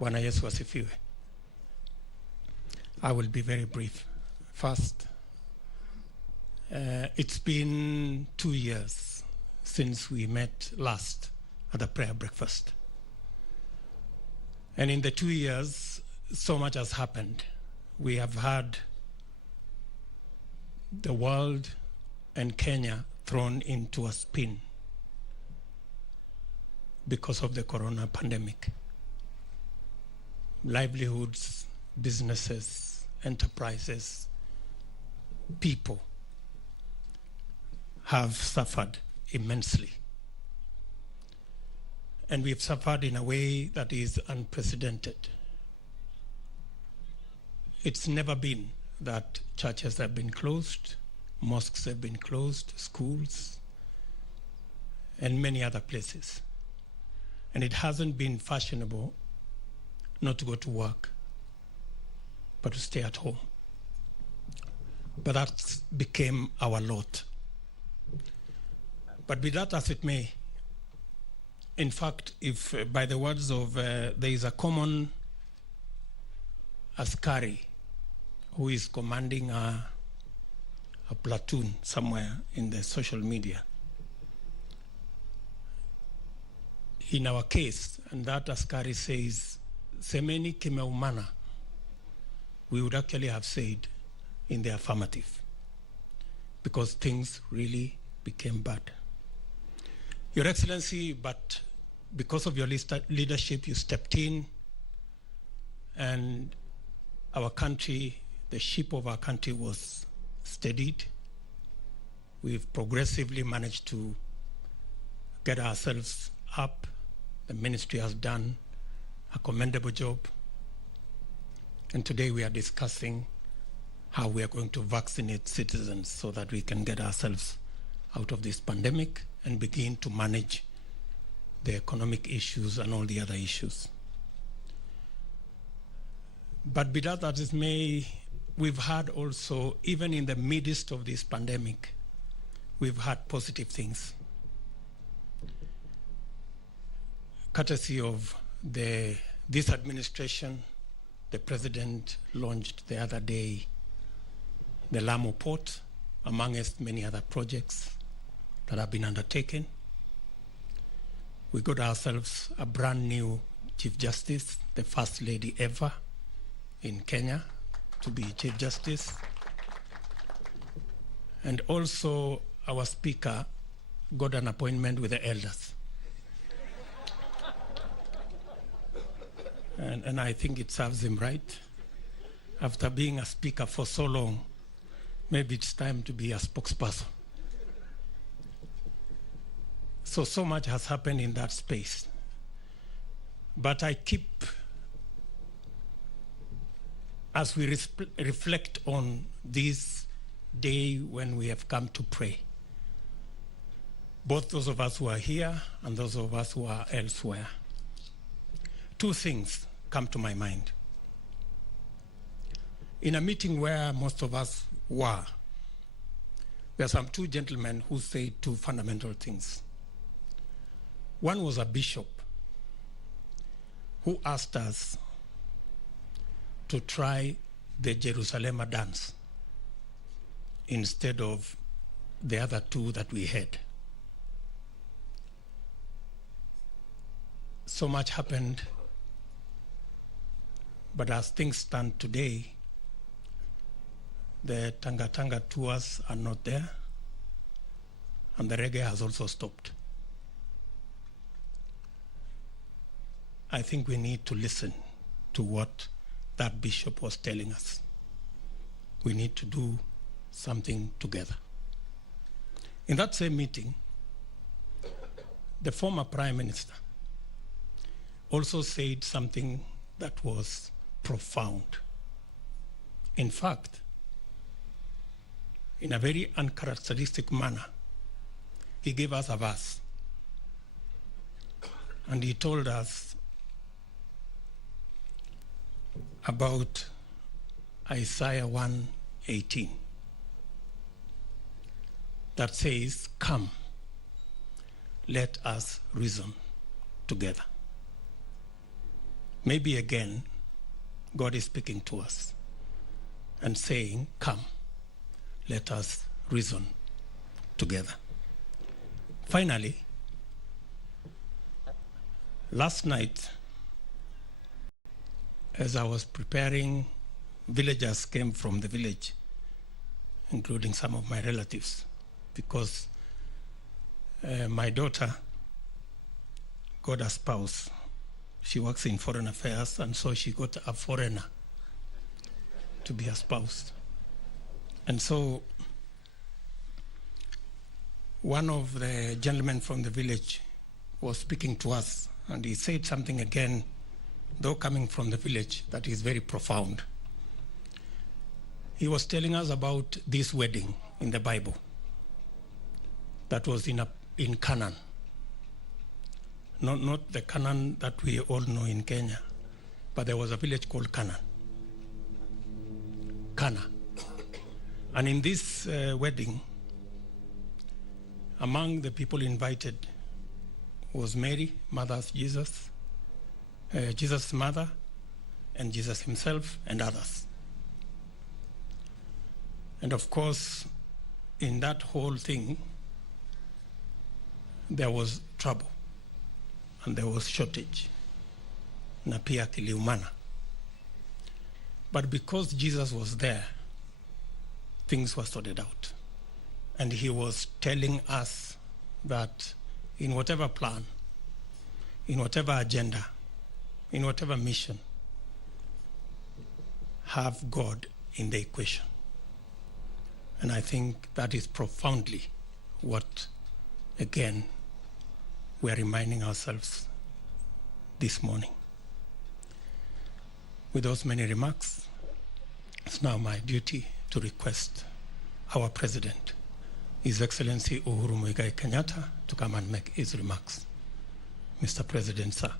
Bwana Yesu asifiwe. I will be very brief. First, it's been 2 years since we met last at the prayer breakfast. And in the 2 years, so much has happened. We have had the world and Kenya thrown into a spin because of the corona pandemic. Livelihoods, businesses, enterprises, people have suffered immensely. And we've suffered in a way that is unprecedented. It's never been that churches have been closed, mosques have been closed, schools, and many other places. And it hasn't been fashionable not to go to work, but to stay at home. But that became our lot. But be that as it may, in fact, if by the words of, there is a common askari who is commanding a platoon somewhere in the social media. In our case, and that askari says, semeni kimeumana, we would actually have said in the affirmative, because things really became bad. Your Excellency, but because of your leadership, you stepped in, and our country, the ship of our country was steadied. We've progressively managed to get ourselves up. The ministry has done a commendable job. And today we are discussing how we are going to vaccinate citizens so that we can get ourselves out of this pandemic and begin to manage the economic issues and all the other issues. But be that as it may, we've had also, even in the midst of this pandemic, we've had positive things. Courtesy of this administration, the president launched the other day the Lamu Port, amongst many other projects that have been undertaken. We got ourselves a brand new Chief Justice, the first lady ever in Kenya to be Chief Justice. And also our Speaker got an appointment with the elders. And I think it serves him right. After being a speaker for so long, maybe it's time to be a spokesperson. So much has happened in that space. But I keep, as we reflect on this day when we have come to pray, both those of us who are here and those of us who are elsewhere, two things come to my mind. In a meeting where most of us were, there are some two gentlemen who say two fundamental things. One was a bishop who asked us to try the Jerusalem dance instead of the other two that we had. So much happened, but as things stand today, the Tanga Tanga tours are not there, and the reggae has also stopped. I think we need to listen to what that bishop was telling us. We need to do something together. In that same meeting, the former Prime Minister also said something that was profound. In fact, in a very uncharacteristic manner, he gave us a verse. And he told us about Isaiah 1:18 that says, "Come, let us reason together." maybe again, God is speaking to us and saying, come, let us reason together. Finally, last night, as I was preparing, villagers came from the village, including some of my relatives, because my daughter got a spouse. She works in foreign affairs, and so she got a foreigner to be a spouse. And so one of the gentlemen from the village was speaking to us, and he said something again, though coming from the village, that is very profound. He was telling us about this wedding in the Bible that was in Canaan. Not the Canaan that we all know in Kenya, but there was a village called Cana. And in this wedding, among the people invited was Mary, mother of Jesus, Jesus' mother, and Jesus himself, and others. And of course, in that whole thing, there was trouble, and there was shortage, na pia kiliumana. But because Jesus was there, things were sorted out. And he was telling us that in whatever plan, in whatever agenda, in whatever mission, have God in the equation. And I think that is profoundly what, again, we are reminding ourselves this morning. With those many remarks, it's now my duty to request our President, His Excellency Uhuru Muigai Kenyatta, to come and make his remarks. Mr. President, sir.